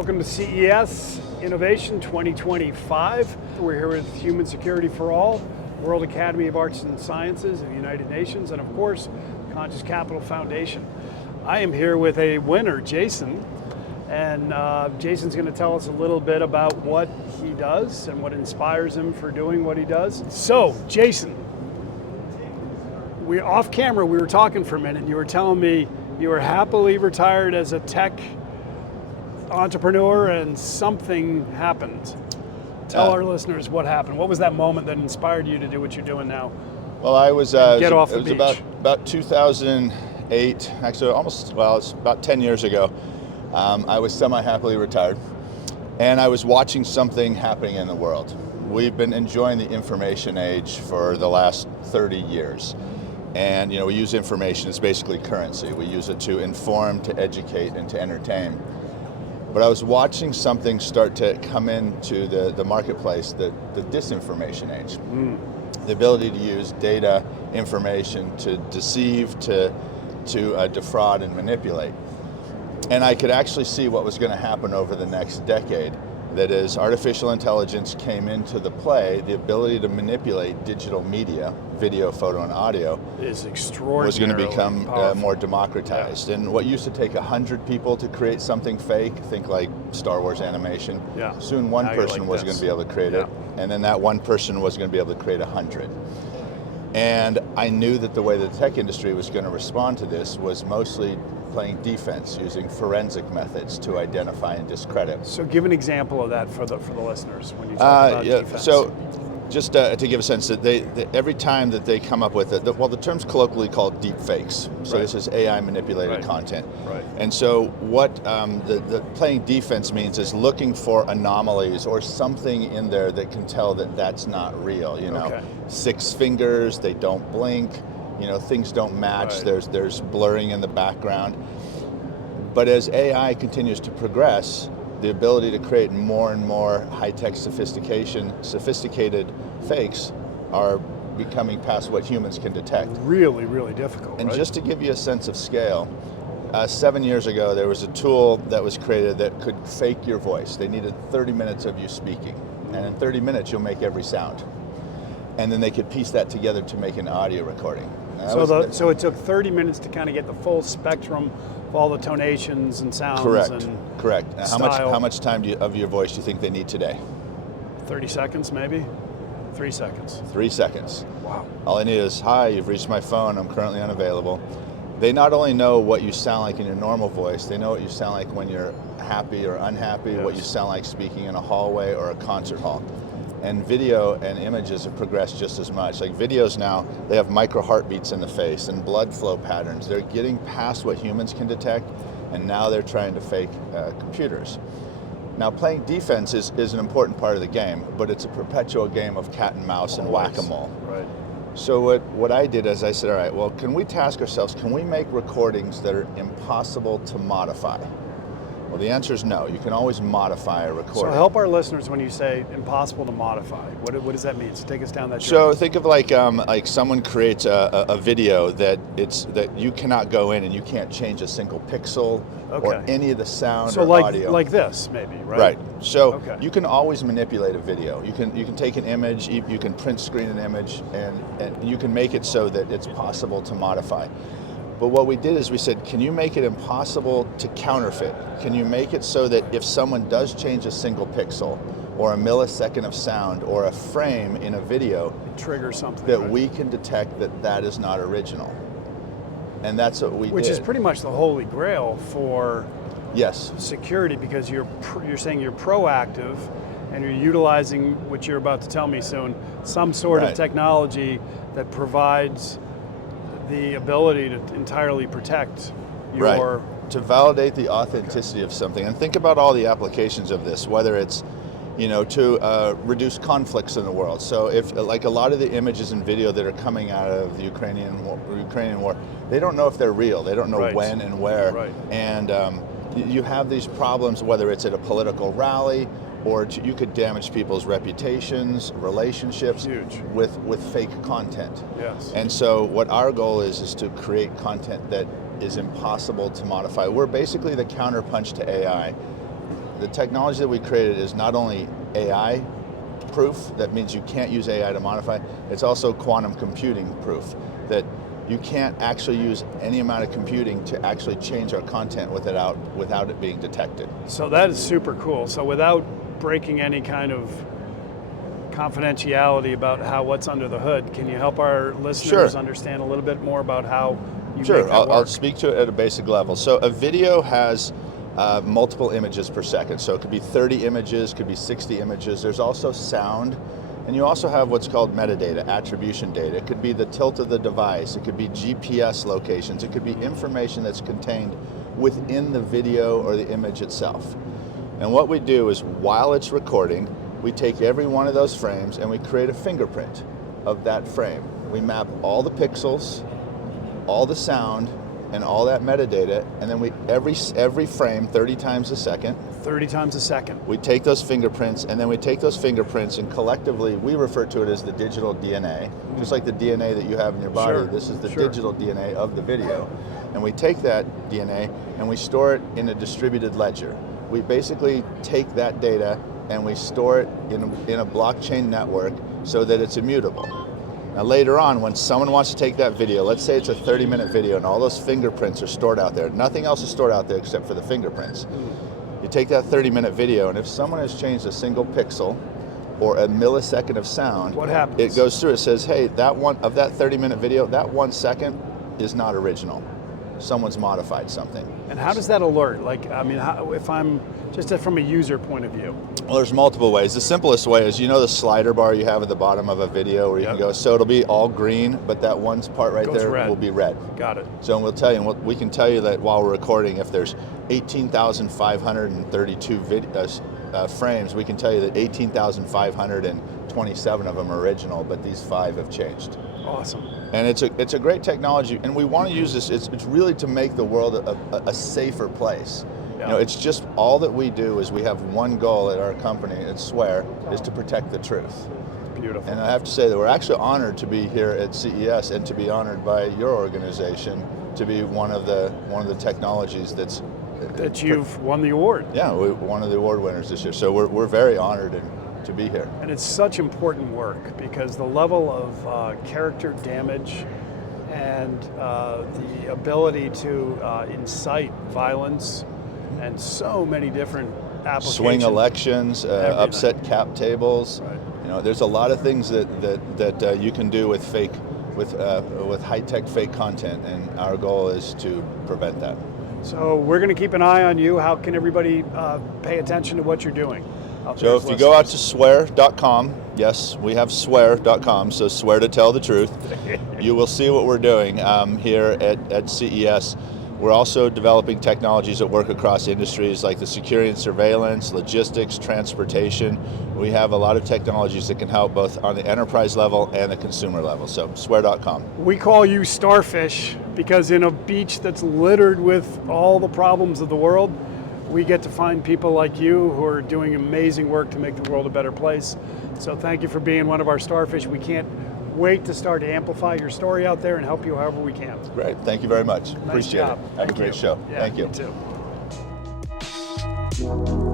Welcome to CES Innovation 2025. We're here with Human Security for All, World Academy of Arts and Sciences of the United Nations, and of course, Conscious Capital Foundation. I am here with a winner, Jason, and Jason's going to tell us a little bit about what he does and what inspires him for doing what he does. So, Jason, off camera, we were talking for a minute, and you were telling me you were happily retired as a tech entrepreneur and something happened. Tell our listeners what happened. What was that moment that inspired you to do what you're doing now? Well, I was get off the it was beach. about 2008, actually it's about 10 years ago. I was semi-happily retired, and I was watching something happening in the world. We've been enjoying the information age for the last 30 years. And we use information, it's basically currency. We use it to inform, to educate, and to entertain. But I was watching something start to come into the marketplace, the disinformation age. The ability to use data, information to deceive, to defraud and manipulate. And I could actually see what was going to happen over the next decade. That is, artificial intelligence came into the play, the ability to manipulate digital media, video, photo, and audio, is extraordinary. Was going to become more democratized. Yeah. And what used to take 100 people to create something fake, think like Star Wars animation, soon one person was going to be able to create it, and then that one person was going to be able to create 100. And I knew that the way the tech industry was going to respond to this was mostly playing defense, using forensic methods to identify and discredit. So give an example of that for the listeners when you talk about defense. So just to give a sense, that every time that they come up with it, the term's colloquially called deep fakes. So this is AI manipulated content. Right. And so what the playing defense means is looking for anomalies or something in there that can tell that that's not real. 6 fingers, they don't blink. Things don't match. Right. There's blurring in the background. But as AI continues to progress, the ability to create more and more high-tech sophisticated fakes are becoming past what humans can detect. Really, really difficult. And just to give you a sense of scale, 7 years ago there was a tool that was created that could fake your voice. They needed 30 minutes of you speaking, and in 30 minutes you'll make every sound. And then they could piece that together to make an audio recording. So it took 30 minutes to kind of get the full spectrum of all the tonations and sounds. Correct. Style. How much time of your voice do you think they need today? 30 seconds, maybe? 3 seconds. 3 seconds. Wow. All I need is, hi, you've reached my phone, I'm currently unavailable. They not only know what you sound like in your normal voice, they know what you sound like when you're happy or unhappy, what you sound like speaking in a hallway or a concert hall. And video and images have progressed just as much. Like videos now, they have micro heartbeats in the face and blood flow patterns. They're getting past what humans can detect, and now they're trying to fake computers. Now, playing defense is an important part of the game, but it's a perpetual game of cat and mouse and whack-a-mole. Right. So what I did is I said, all right, well, can we task ourselves, can we make recordings that are impossible to modify? Well, the answer is no. You can always modify a recording. So help our listeners when you say impossible to modify. What does that mean? So take us down that journey. So think of like someone creates a video that you cannot go in and you can't change a single pixel or any of the sound or audio. Like this, maybe, right? Right. So you can always manipulate a video. You can take an image, you can print screen an image, and you can make it so that it's possible to modify. But what we did is we said, can you make it impossible to counterfeit? Can you make it so that if someone does change a single pixel or a millisecond of sound or a frame in a video, trigger something that we can detect that is not original? And that's what we did. Which is pretty much the holy grail for security, because you're saying you're proactive and you're utilizing what you're about to tell me soon, some sort of technology that provides the ability to entirely protect your... To validate the authenticity of something. And think about all the applications of this, whether it's, to reduce conflicts in the world. So if, like a lot of the images and video that are coming out of the Ukrainian war, they don't know if they're real. They don't know when and where. Right. And you have these problems, whether it's at a political rally, or you could damage people's reputations, relationships with fake content. Yes. And so what our goal is to create content that is impossible to modify. We're basically the counterpunch to AI. the technology that we created is not only AI proof, that means you can't use AI to modify, it's also quantum computing proof, that you can't actually use any amount of computing to actually change our content without it being detected. So that is super cool. So without breaking any kind of confidentiality about what's under the hood, can you help our listeners understand a little bit more about how you make that work? I'll speak to it at a basic level. So a video has multiple images per second. So it could be 30 images, could be 60 images. There's also sound. And you also have what's called metadata, attribution data. It could be the tilt of the device. It could be GPS locations. It could be information that's contained within the video or the image itself. And what we do is, while it's recording, we take every one of those frames and we create a fingerprint of that frame. We map all the pixels, all the sound, and all that metadata, and then every frame 30 times a second. 30 times a second. We take those fingerprints, and then we take those fingerprints, and collectively we refer to it as the digital DNA. Just like the DNA that you have in your body, this is the digital DNA of the video. And we take that DNA and we store it in a distributed ledger. We basically take that data and we store it in a blockchain network so that it's immutable. Now later on, when someone wants to take that video, let's say it's a 30-minute video and all those fingerprints are stored out there. Nothing else is stored out there except for the fingerprints. You take that 30-minute video, and if someone has changed a single pixel or a millisecond of sound, what happens? It goes through, it says, hey, that 30-minute video, that 1 second is not original. Someone's modified something. And how does that alert? Like, I mean, if I'm just from a user point of view? Well, there's multiple ways. The simplest way is, the slider bar you have at the bottom of a video where you can go, so it'll be all green, but that one part right there will be red. Got it. So we'll tell you, we can tell you that while we're recording, if there's 18,532 frames, we can tell you that 18,527 of them are original, but these 5 have changed. Awesome. And it's a great technology, and we want to use this. It's really to make the world a safer place. Yeah. It's just all that we do is we have one goal at our company at Swear, is to protect the truth. Beautiful. And I have to say that we're actually honored to be here at CES and to be honored by your organization to be one of the technologies that you've won the award. Yeah, one of the award winners this year. So we're very honored to be here. And it's such important work because the level of character damage and the ability to incite violence and so many different applications. Swing elections, upset cap tables. Right. There's a lot of things that you can do with high-tech fake content, and our goal is to prevent that. So we're going to keep an eye on you. How can everybody pay attention to what you're doing? So if you go out to swear.com, yes, we have swear.com, so swear to tell the truth, you will see what we're doing here at CES. We're also developing technologies that work across industries like the security and surveillance, logistics, transportation. We have a lot of technologies that can help both on the enterprise level and the consumer level, so swear.com. We call you Starfish because in a beach that's littered with all the problems of the world, we get to find people like you who are doing amazing work to make the world a better place. So thank you for being one of our Starfish. We can't wait to start to amplify your story out there and help you however we can. Great, thank you very much. Nice Appreciate job. it. Have a great show. Yeah, Thank you. You too.